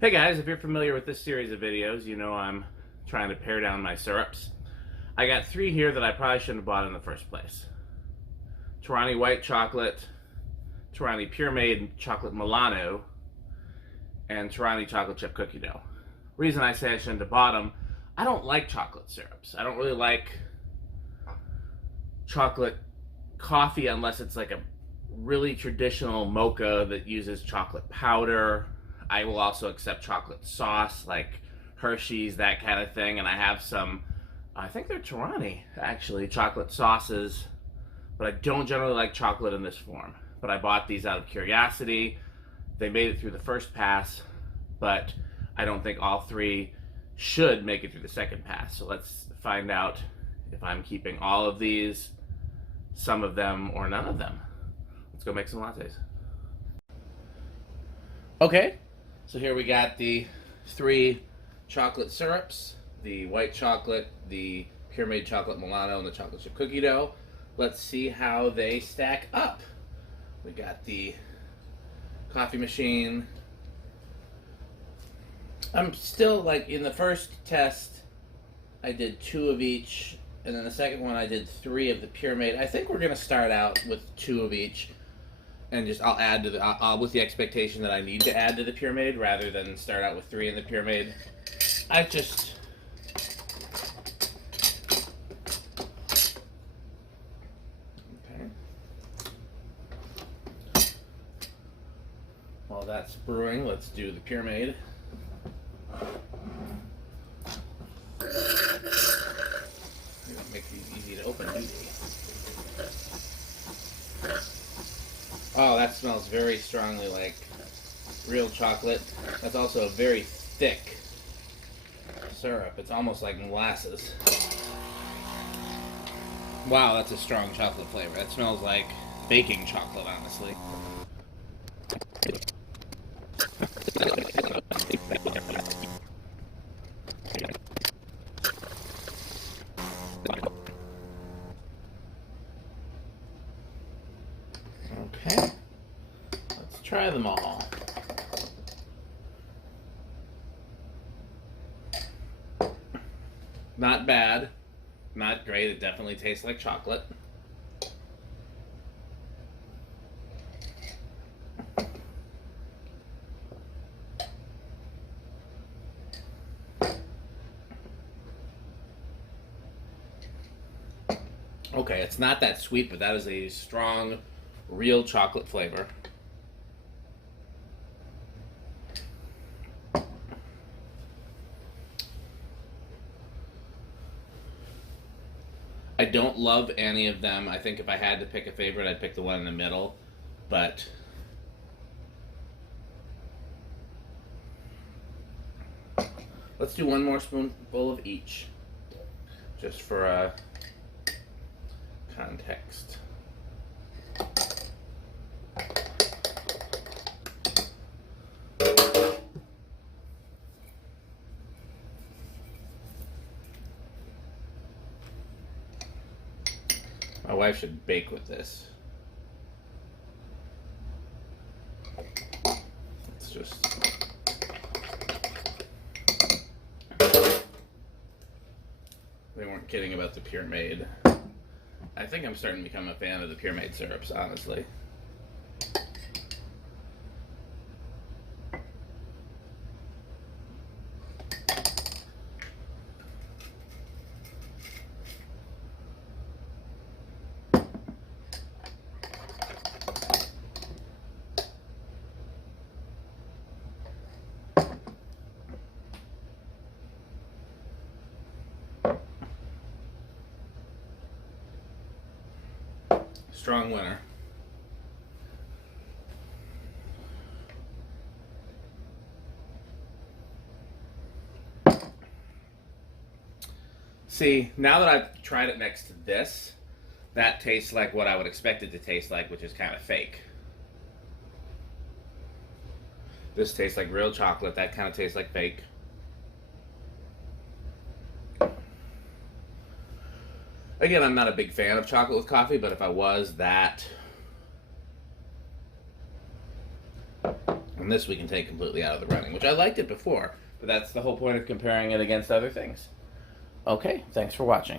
Hey guys, if you're familiar with this series of videos, you know I'm trying to pare down my syrups. I got three here that I probably shouldn't have bought in the first place. Torani white chocolate, Torani Puremade chocolate Milano, and Torani chocolate chip cookie dough. Reason I say I shouldn't have bought them, I don't like chocolate syrups. I don't really like chocolate coffee unless it's like a really traditional mocha that uses chocolate powder. I will also accept chocolate sauce like Hershey's, that kind of thing. And I have some, I think they're Torani actually, chocolate sauces, but I don't generally like chocolate in this form. But I bought these out of curiosity. They made it through the first pass, but I don't think all three should make it through the second pass. So let's find out if I'm keeping all of these, some of them, or none of them. Let's go make some lattes. Okay, so here we got the three chocolate syrups, the white chocolate, the Puremade chocolate Milano, and the chocolate chip cookie dough. Let's see how they stack up. We got the coffee machine. I'm still like in the first test, I did 2 of each, and then the second one I did 3 of the Puremade. I think we're gonna start out with 2 of each, and just I'll add to the with the expectation that I need to add to the Puremade rather than start out with 3 in the Puremade. I just okay. While that's brewing, let's do the Puremade. They don't make these easy to open, do they? Oh, that smells very strongly like real chocolate. That's also a very thick syrup. It's almost like molasses. Wow, that's a strong chocolate flavor. That smells like baking chocolate, honestly. Okay, let's try them all. Not bad, not great. It definitely tastes like chocolate. Okay, it's not that sweet, but that is a strong, real chocolate flavor. I don't love any of them. I think if I had to pick a favorite, I'd pick the one in the middle. But let's do one more spoonful of each, just for context. My wife should bake with this. It's just... They weren't kidding about the Puremade. I think I'm starting to become a fan of the Puremade syrups, honestly. Strong winner. See, now that I've tried it next to this, that tastes like what I would expect it to taste like, which is kind of fake. This tastes like real chocolate. That kind of tastes like fake. Again, I'm not a big fan of chocolate with coffee, but if I was, that And this we can take completely out of the running, which I liked it before, but that's the whole point of comparing it against other things. Okay, thanks for watching.